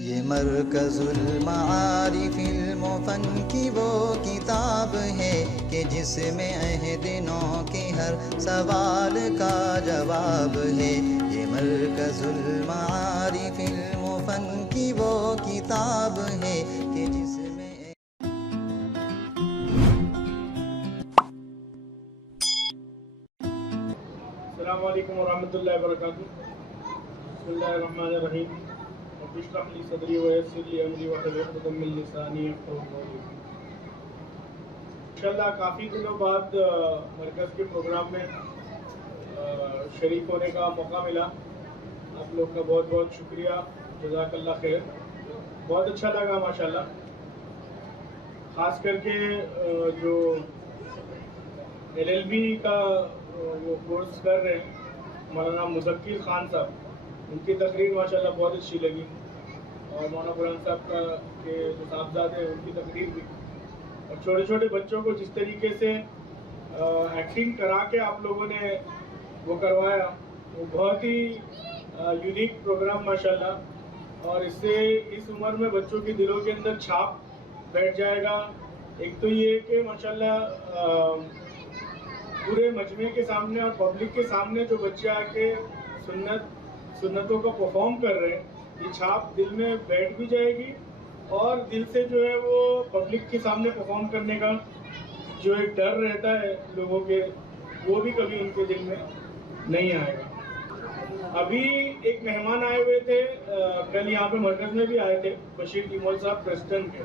یہ مرکزُ المعارف المفن کی وہ کتاب ہے کہ جس میں عہد نو کے ہر سوال کا جواب ہے. یہ مرکزُ المعارف المفن کی وہ کتاب ہے کہ جس میں السلام علیکم ورحمۃ اللہ وبرکاتہ. بسم اللہ الرحمن الرحیم. رب اشرح لي صدری ويسر لي امری واحلل عقدۃ من لسانی یفقهوا قولی. انشاءاللہ کافی دنوں بعد مرکز کے پروگرام میں شریک ہونے کا موقع ملا. آپ لوگ کا بہت بہت شکریہ، جزاک اللہ خیر. بہت اچھا لگا ماشاءاللہ، خاص کر کے جو LLB کا وہ کورس کر رہے ہیں مولانا مذکر خان صاحب، ان کی تقریر ماشاءاللہ بہت اچھی لگی، اور مولانا قرآن صاحب کا کے جو صاحبزادے ہیں ان کی تقریر بھی، اور چھوٹے چھوٹے بچوں کو جس طریقے سے ایکٹنگ کرا کے آپ لوگوں نے وہ کروایا، وہ بہت ہی یونیک پروگرام ماشاءاللہ. اور اس سے اس عمر میں بچوں کے دلوں کے اندر چھاپ بیٹھ جائے گا. ایک تو یہ کہ ماشاءاللہ پورے مجمع کے سامنے اور پبلک کے سامنے جو بچے آ کے سنتوں کو پرفارم کر رہے ہیں، یہ چھاپ دل میں بیٹھ بھی جائے گی، اور دل سے جو ہے وہ پبلک کے سامنے پرفارم کرنے کا جو ایک ڈر رہتا ہے لوگوں کے، وہ بھی کبھی ان کے دل میں نہیں آئے گا. ابھی ایک مہمان آئے ہوئے تھے کل یہاں پہ مرکز میں بھی آئے تھے، بشیر کیمول صاحب پریسیڈنٹ کے.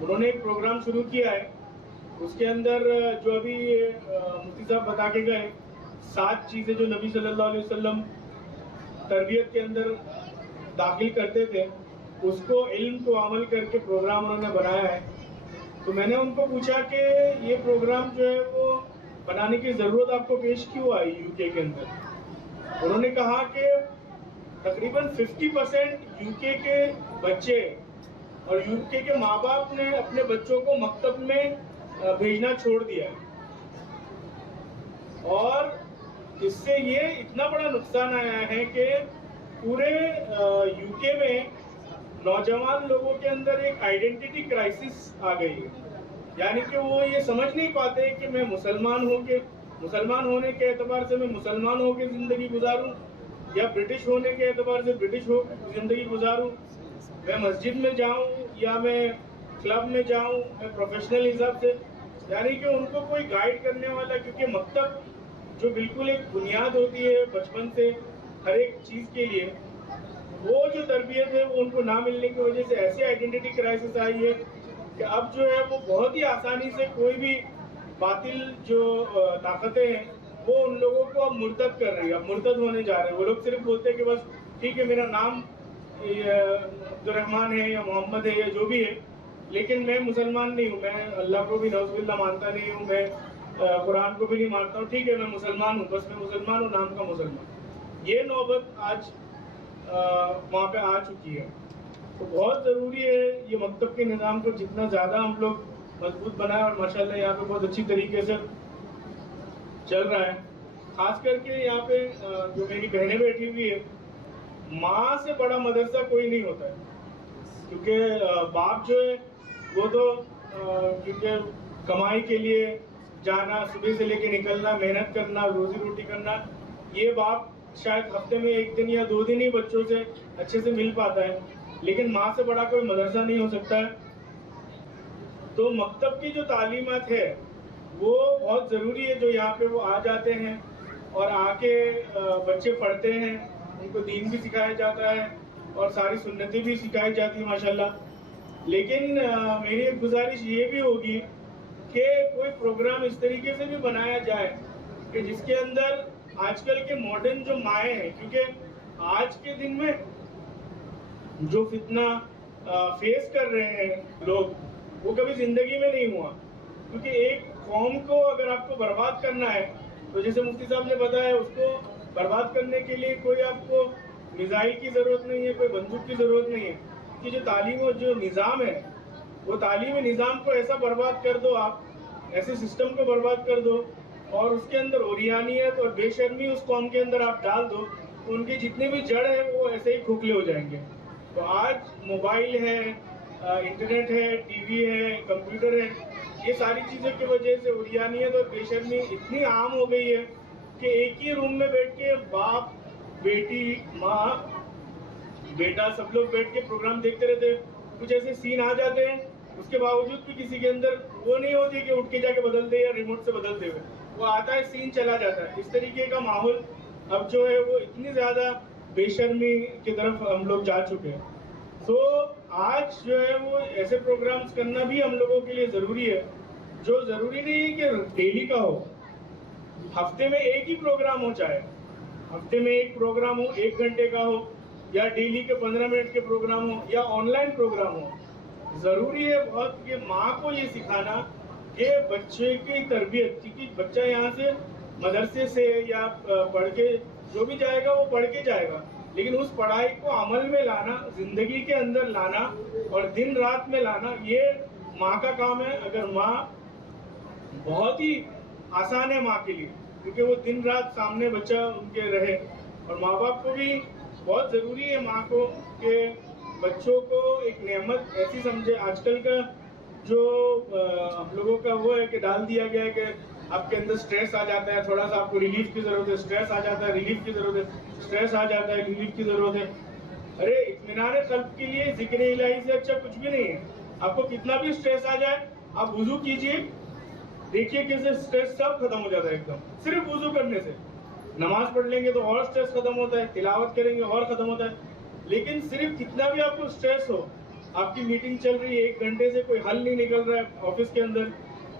انہوں نے ایک پروگرام شروع کیا ہے، اس کے اندر جو ابھی مفتی صاحب بتا کے گئے 7 چیزیں جو نبی صلی اللہ علیہ وسلم تربیت کے اندر داخل کرتے تھے، اس کو علم کو عمل کر کے پروگرام انہوں نے بنایا ہے. تو میں نے ان کو پوچھا کہ یہ پروگرام جو ہے وہ بنانے کی ضرورت آپ کو پیش کیوں آئی UK کے اندر. انہوں نے کہا کہ تقریباً 50% UK کے بچے اور UK کے ماں باپ نے اپنے بچوں کو مکتب میں بھیجنا چھوڑ دیا ہے، اور اس سے یہ اتنا بڑا نقصان آیا ہے کہ پورے UK میں نوجوان لوگوں کے اندر ایک آئیڈینٹی کرائسس آ گئی ہے. یعنی کہ وہ یہ سمجھ نہیں پاتے کہ میں مسلمان ہونے کے اعتبار سے میں مسلمان ہو کے زندگی گزاروں، یا برٹش ہونے کے اعتبار سے برٹش ہو زندگی گزاروں، میں مسجد میں جاؤں یا میں کلب میں جاؤں، میں پروفیشنل حساب سے. یعنی کہ ان کو کوئی گائیڈ کرنے والا، کیونکہ مکتب جو بالکل ایک بنیاد ہوتی ہے بچپن سے ہر ایک چیز کے لیے، وہ جو تربیت ہے وہ ان کو نہ ملنے کی وجہ سے ایسی آئیڈینٹی کرائسس آئی ہے کہ اب جو ہے وہ بہت ہی آسانی سے کوئی بھی باطل جو طاقتیں ہیں وہ ان لوگوں کو اب مرتد کر رہی ہے، اب مرتد ہونے جا رہے ہیں. وہ لوگ صرف بولتے ہیں کہ بس ٹھیک ہے میرا نام عبد الرحمن ہے یا محمد ہے یا جو بھی ہے، لیکن میں مسلمان نہیں ہوں، میں اللہ کو بھی نعوذ باللہ مانتا نہیں ہوں، میں قرآن کو بھی نہیں مانتا ہوں. ٹھیک ہے میں مسلمان ہوں، بس میں مسلمان ہوں، نام کا مسلمان. یہ نوبت آج وہاں پہ آ چکی ہے. تو بہت ضروری ہے یہ مکتب کے نظام کو جتنا زیادہ ہم لوگ مضبوط بنائیں، اور ماشاءاللہ یہاں پہ بہت اچھی طریقے سے چل رہا ہے. خاص کر کے یہاں پہ جو میری بہنیں بیٹھی ہوئی ہے، ماں سے بڑا مدرسہ کوئی نہیں ہوتا ہے، کیونکہ باپ جو ہے وہ تو کیونکہ کمائی کے لیے جانا، صبح سے لے کے نکلنا، محنت کرنا، روزی روٹی کرنا، یہ باپ شاید ہفتے میں 1 دن یا 2 دن ہی بچوں سے اچھے سے مل پاتا ہے، لیکن ماں سے بڑا کوئی مدرسہ نہیں ہو سکتا ہے. تو مکتب کی جو تعلیمات ہے وہ بہت ضروری ہے، جو یہاں پہ وہ آ جاتے ہیں اور آ کے بچے پڑھتے ہیں، ان کو دین بھی سکھایا جاتا ہے اور ساری سنتیں بھی سکھائی جاتی ہیں ماشاءاللہ. لیکن میری ایک گزارش یہ بھی ہوگی کہ کوئی پروگرام اس طریقے سے بھی بنایا جائے کہ جس کے اندر آج کل کے ماڈرن جو مائیں ہیں، کیونکہ آج کے دن میں جو فتنہ فیس کر رہے ہیں لوگ، وہ کبھی زندگی میں نہیں ہوا. کیونکہ ایک قوم کو اگر آپ کو برباد کرنا ہے تو جیسے مفتی صاحب نے بتایا، اس کو برباد کرنے کے لیے کوئی آپ کو میزائل کی ضرورت نہیں ہے, کوئی بندوق کی ضرورت نہیں ہے. کہ جو تعلیم و جو نظام ہے وہ تعلیمی نظام کو ایسا برباد کر دو, آپ ایسے سسٹم کو برباد کر دو, اور اس کے اندر اوریانیت اور بے شرمی اس قوم کے اندر آپ ڈال دو, ان کے جتنے بھی جڑ ہیں وہ ایسے ہی کھوکھلے ہو جائیں گے. تو آج موبائل ہے, انٹرنیٹ ہے, ٹی وی ہے, کمپیوٹر ہے, یہ ساری چیزوں کی وجہ سے اوریانیت اور بے شرمی اتنی عام ہو گئی ہے کہ ایک ہی روم میں بیٹھ کے باپ, بیٹی, ماں, بیٹا سب لوگ بیٹھ کے پروگرام دیکھتے رہتے. کچھ ایسے سین آ جاتے ہیں, اس کے باوجود بھی کسی کے اندر وہ نہیں ہوتی کہ اٹھ کے جا کے بدل دے یا ریموٹ سے بدلتے ہوئے, وہ آتا ہے سین چلا جاتا ہے. اس طریقے کا ماحول اب جو ہے وہ اتنی زیادہ بے شرمی کی طرف ہم لوگ جا چکے ہیں. سو آج جو ہے وہ ایسے پروگرامز کرنا بھی ہم لوگوں کے لیے ضروری ہے, جو ضروری نہیں ہے کہ ڈیلی کا ہو, ہفتے میں ایک ہی پروگرام ہو, چاہے ہفتے میں ایک پروگرام ہو 1 گھنٹے کا ہو, یا ڈیلی کے 15 منٹ کے پروگرام ہو, یا آن لائن پروگرام ہو. ضروری ہے بہت کہ ماں کو یہ سکھانا کہ بچے کی تربیت, کیونکہ بچہ یہاں سے مدرسے سے یا پڑھ کے جو بھی جائے گا وہ پڑھ کے جائے گا, لیکن اس پڑھائی کو عمل میں لانا, زندگی کے اندر لانا اور دن رات میں لانا, یہ ماں کا کام ہے. اگر ماں بہت ہی آسان ہے ماں کے لیے, کیونکہ وہ دن رات سامنے بچہ ان کے رہے, اور ماں باپ کو بھی بہت ضروری ہے ماں کو کہ بچوں کو ایک نعمت ایسی سمجھے. آج کل کا جو ہم لوگوں کا وہ ہے کہ ڈال دیا گیا ہے کہ آپ کے اندر سٹریس آ جاتا ہے, تھوڑا سا آپ کو ریلیف کی ضرورت ہے, سٹریس آ جاتا ہے, ریلیف کی ضرورت ہے, سٹریس آ جاتا ہے, ریلیف کی ضرورت ہے. ارے اطمینان قلب کے لیے ذکر الہی سے اچھا کچھ بھی نہیں ہے. آپ کو کتنا بھی سٹریس آ جائے, آپ وضو کیجئے, دیکھیے کہ سٹریس سب ختم ہو جاتا ہے ایک دم, صرف وضو کرنے سے. نماز پڑھ لیں گے تو اور سٹریس ختم ہوتا ہے, تلاوت کریں گے اور ختم ہوتا ہے. لیکن صرف کتنا بھی آپ کو سٹریس ہو, آپ کی میٹنگ چل رہی ہے 1 گھنٹے سے, کوئی حل نہیں نکل رہا ہے آفس کے اندر,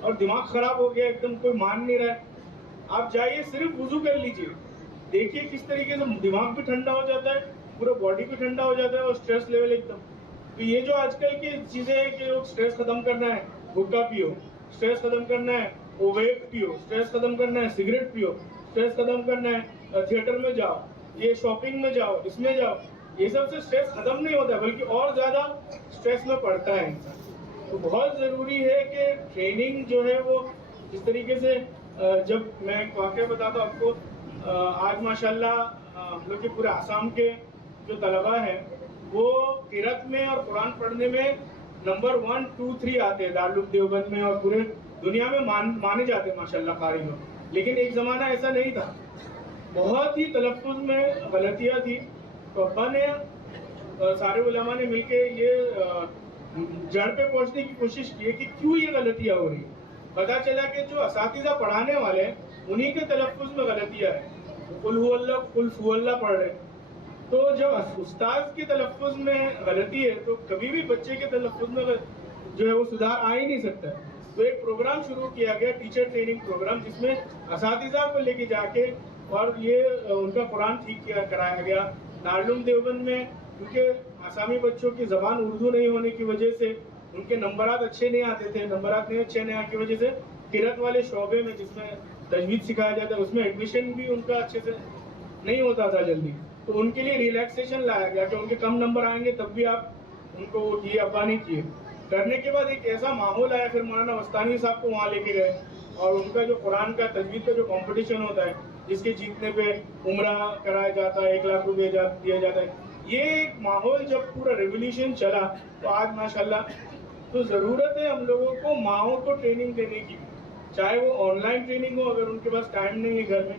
اور دماغ خراب ہو گیا ایک دم, کوئی مان نہیں رہا ہے, آپ جائیے صرف وضو کر لیجئے, دیکھیے کس طریقے سے دماغ بھی ٹھنڈا ہو جاتا ہے, پورا باڈی بھی ٹھنڈا ہو جاتا ہے, اور سٹریس لیول ایک دم. تو یہ جو آج کل کی چیزیں ہیں کہ سٹریس ختم کرنا ہے حقہ پیو, سٹریس ختم کرنا ہے ویپ پیو, سٹریس ختم کرنا ہے سگریٹ پیو, سٹریس ختم کرنا ہے تھیٹر میں جاؤ, یہ شاپنگ میں جاؤ, اس میں جاؤ, یہ سب سے سٹریس ختم نہیں ہوتا ہے بلکہ اور زیادہ سٹریس میں پڑتا ہے انسان. تو بہت ضروری ہے کہ ٹریننگ جو ہے وہ اس طریقے سے, جب میں ایک واقعہ بتاتا ہوں آپ کو, آج ماشاءاللہ ہم لوگ کے پورے آسام کے جو طلباء ہیں وہ قرأت میں اور قرآن پڑھنے میں نمبر 1, 2, 3 آتے ہیں دارالعلوم دیوبند میں, اور پورے دنیا میں مانے جاتے ہیں ماشاءاللہ قاری میں. لیکن ایک زمانہ ایسا نہیں تھا, بہت ہی تلفظ میں غلطیاں تھی. تو ابا نے سارے علماء نے مل کے یہ جڑ پہ پہنچنے کی کوشش کی کہ کیوں یہ غلطیاں ہو رہی. پتا چلا کہ جو اساتذہ پڑھانے والے ہیں انہی کے تلفظ میں غلطیاں ہیں, قل هو اللہ, قل فو اللہ پڑھ رہے. تو جب استاد کے تلفظ میں غلطی ہے تو کبھی بھی بچے کے تلفظ میں جو ہے وہ سدھار آ ہی نہیں سکتا. تو ایک پروگرام شروع کیا گیا, ٹیچر ٹریننگ پروگرام, جس میں اساتذہ کو لے کے جا کے اور یہ ان کا قرآن ٹھیک کرایا گیا. دارالعلوم دیوبند میں کیونکہ آسامی بچوں کی زبان اردو نہیں ہونے کی وجہ سے ان کے نمبرات اچھے نہیں آتے تھے, نمبرات نہیں اچھے نہیں آنے کی وجہ سے قرأت والے شعبے میں جس میں تجوید سکھایا جاتا ہے اس میں ایڈمیشن بھی ان کا اچھے سے نہیں ہوتا تھا جلدی. تو ان کے لیے ریلیکسیشن لایا گیا کہ ان کے کم نمبر آئیں گے تب بھی آپ ان کو وہ کیے, ابا نہیں کیے. کرنے کے بعد ایک ایسا ماحول آیا, پھر مولانا وستانی صاحب کو وہاں لے کے گئے, اور ان کا جو قرآن کا تجوید کا جو کمپٹیشن ہوتا ہے جس کے جیتنے پہ عمرہ کرایا جاتا ہے, 1 لاکھ روپے دیا جاتا ہے, یہ ایک ماحول جب پورا ریولیوشن چلا تو آج ماشاءاللہ. تو ضرورت ہے ہم لوگوں کو ماؤں کو ٹریننگ دینے کی, چاہے وہ آن لائن ٹریننگ ہو, اگر ان کے پاس ٹائم نہیں ہے گھر میں,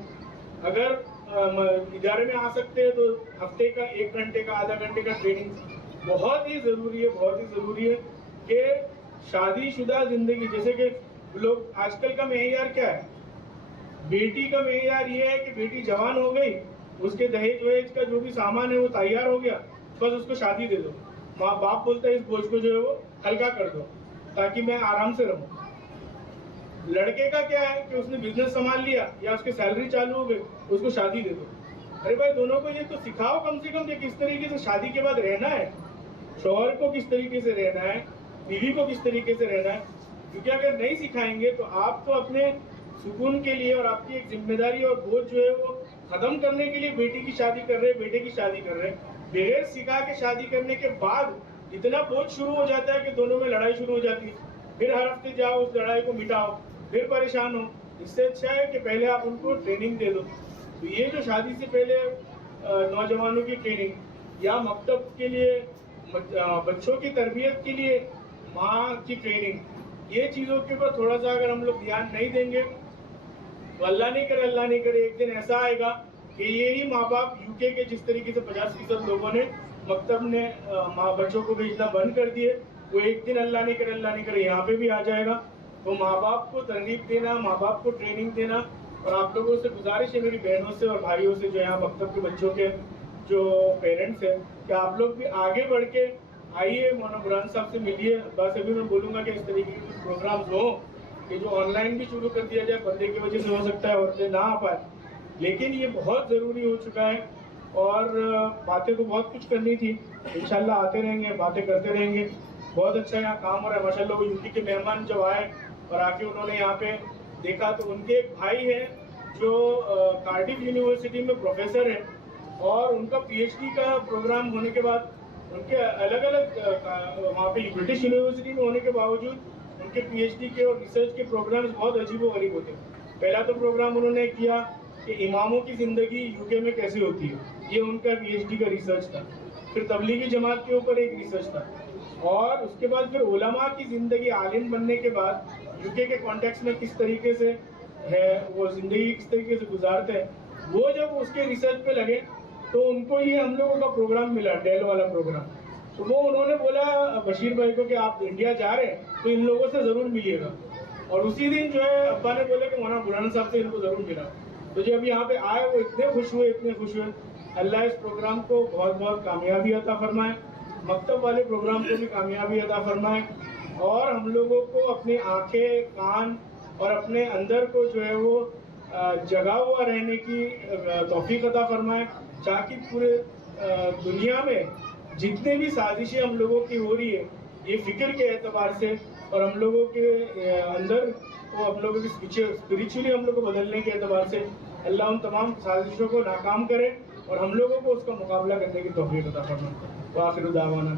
اگر ادارے میں آ سکتے ہیں تو ہفتے کا 1 گھنٹے کا, آدھا گھنٹے کا ٹریننگ بہت ہی ضروری ہے, بہت ہی ضروری ہے. کہ شادی شدہ زندگی, جیسے کہ لوگ آج کل کا معیار کیا ہے, بیٹی کا معیار یہ ہے کہ بیٹی جوان ہو گئی, اس کے دہیج وہیج کا جو بھی سامان ہے وہ تیار ہو گیا, بس اس کو شادی دے دو. ماں باپ بولتا ہے اس بوجھ کو جو ہے وہ ہلکا کر دو تاکہ میں آرام سے رہوں. لڑکے کا کیا ہے کہ اس نے بزنس سنبھال لیا یا اس کی سیلری چالو ہو گئی, اس کو شادی دے دو. ارے بھائی دونوں کو یہ تو سکھاؤ کم سے کم کہ کس طریقے سے شادی کے بعد رہنا ہے, شوہر کو کس طریقے سے رہنا ہے, بیوی کو کس طریقے سے رہنا ہے. کیونکہ اگر نہیں سکھائیں گے تو آپ تو اپنے سکون کے لیے اور آپ کی ایک ذمہ داری اور بوجھ جو ہے وہ ختم کرنے کے لیے بیٹی کی شادی کر رہے, بیٹے کی شادی کر رہے, بغیر سکھا کے شادی کرنے کے بعد اتنا بوجھ شروع ہو جاتا ہے کہ دونوں میں لڑائی شروع ہو جاتی ہے. پھر ہر ہفتے جاؤ, اس لڑائی کو مٹاؤ, پھر پریشان ہو. اس سے اچھا ہے کہ پہلے آپ ان کو ٹریننگ دے دو. تو یہ جو شادی سے پہلے نوجوانوں کی ٹریننگ یا مکتب کے لیے بچوں کی تربیت کے لیے ماں کی ٹریننگ, یہ چیزوں کے اوپر تھوڑا سا اگر ہم لوگ دھیان نہیں دیں گے تو اللہ نہیں کرے ایک دن ایسا آئے گا کہ یہی ماں باپ یو کے جس طریقے سے 50% لوگوں نے مکتب نے ماں بچوں کو بھیجنا بند کر دیے, وہ ایک دن اللہ نہیں کرے یہاں پہ بھی آ جائے گا. تو ماں باپ کو ترغیب دینا, ماں باپ کو ٹریننگ دینا, اور آپ لوگوں سے گزارش ہے میری بہنوں سے اور بھائیوں سے جو یہاں مکتب کے بچوں کے جو پیرنٹس ہیں, کہ آپ لوگ بھی آگے بڑھ کے آئیے, مولانا برہان صاحب سے ملیے. بس ابھی میں بولوں گا کہ اس طریقے کے کچھ پروگرامز ہوں کہ جو آن لائن بھی شروع کر دیا جائے. بندے کی وجہ سے ہو سکتا ہے عورتیں نہ آ پائے, لیکن یہ بہت ضروری ہو چکا ہے. اور باتیں تو بہت کچھ کرنی تھی, انشاءاللہ آتے رہیں گے, باتیں کرتے رہیں گے. بہت اچھا یہاں کام ہو رہا ہے ماشاءاللہ. وہ یو پی کے مہمان جب آئے اور آ کے انہوں نے یہاں پہ دیکھا تو ان کے ایک بھائی ہیں جو کارڈف یونیورسٹی میں پروفیسر ہیں, اور ان کا PhD کا پروگرام ہونے کے بعد ان کے الگ الگ وہاں پہ برٹش یونیورسٹی میں ہونے کے باوجود ان کے PhD کے اور ریسرچ کے پروگرامز بہت عجیب و غریب ہوتے ہیں. پہلا تو پروگرام انہوں نے کیا کہ اماموں کی زندگی UK میں کیسے ہوتی ہے, یہ ان کا PhD کا ریسرچ تھا. پھر تبلیغی جماعت کے اوپر ایک ریسرچ تھا, اور اس کے بعد پھر علماء کی زندگی عالم بننے کے بعد UK کے کانٹیکس میں کس طریقے سے ہے, وہ زندگی کس طریقے سے گزارتے ہیں. وہ جب اس کے ریسرچ پہ لگے تو ان کو یہ ہم لوگوں کا پروگرام ملا, ڈیل والا پروگرام. تو وہ انہوں نے بولا بشیر بھائی کو کہ آپ انڈیا جا رہے ہیں تو ان لوگوں سے ضرور ملیے گا. اور اسی دن جو ہے ابا نے بولا کہ مولانا برہان صاحب سے ان کو ضرور ملا. تو جب یہاں پہ آئے وہ اتنے خوش ہوئے. اللہ اس پروگرام کو بہت بہت کامیابی عطا فرمائے, مکتب والے پروگرام کو بھی کامیابی عطا فرمائے, اور ہم لوگوں کو اپنی آنکھیں, کان اور اپنے اندر کو جو ہے وہ جگا ہوا رہنے کی توفیق عطا فرمائے, تاکہ پورے دنیا میں جتنے بھی سازشیں ہم لوگوں کی ہو رہی ہے یہ فکر کے اعتبار سے, اور ہم لوگوں کے اندر وہ ہم لوگوں کی اسپریچولی ہم لوگ کو بدلنے کے اعتبار سے اللہ ان تمام سازشوں کو ناکام کرے اور ہم لوگوں کو اس کا مقابلہ کرنے کی توفیق عطا فرمائے. وآخر دعوانا